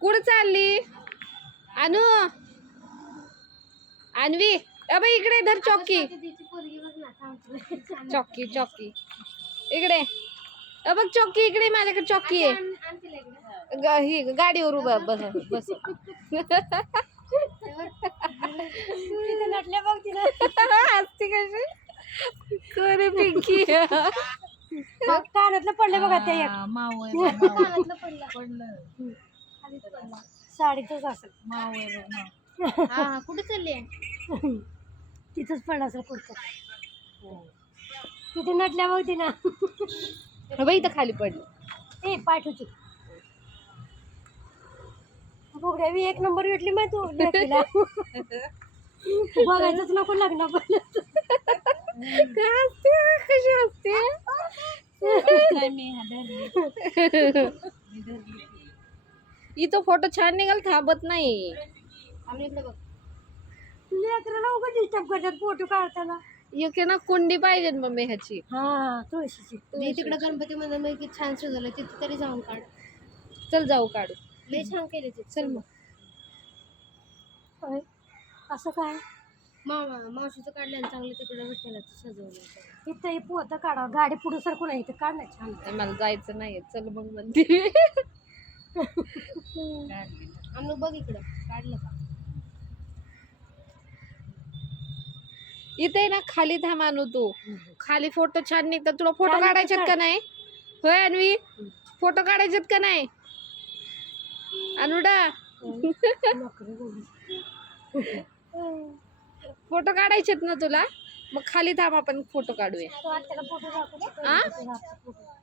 कुठं चालली? अनु? अन्वी? अबे इकडे धर चौकी. चौकी चौकी. इकडे. अ बघ चौकी इकडे माझ्याकडे चौकी आहे. ग- ही गाडीवर उभा बस बस. नटल्या बघ तिला. हसती कशी? कोणी पिंकी? मग कानातलं पडलं बघा एक. साडीतच असेल. कुठे चालली तिथंच पडलं असेल कुठचं तिथे नटल्या बघ तिला बाई इथं खाली पडली ए पाठवची बघड्या मी एक नंबर भेटली माहिती तू. बघायचंच नको लग्न पण कशी हसते? इथं फोटो छान निघाल थांबत नाही. लेकराला उगा डिस्टर्ब करतात फोटो काढताना. एक ना कुंडी पाहिजे मम्मी ह्याची. हा तुळशीची. तिकडे गणपती मध्ये मग किती छान सजवलं तिथे तरी जाऊन काढ. चल जाऊ काढू. लय छान केले ते. चल मग. होय. असं काय? मामा मावशीचं काढलं आणि चांगलं तिकडे विठ्ठलाचं सजवलं इथं हे पोतं काढा गाडी पुढे सरकून आहे इथं काढ ना छान नाही, मला जायचं नाहीये. चल मग म्हणते. आम्ही बघ इकडं. काढलं का? इथे ना खाली थांब आणू तू. खाली फोटो छान निघतात. तुला फोटो काढायचेत. का नाही? होय अन्वी? फोटो काढायचेत का नाही? अनुडा. फोटो काढायचेत ना तुला? मग खाली थांब आपण फोटो काढूया? फोटो.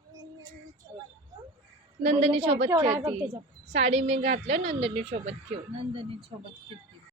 नंदिनी सोबत खेळते. साडी मी घातलं नंदिनी सोबत खेळ. नंदनी सोबत किती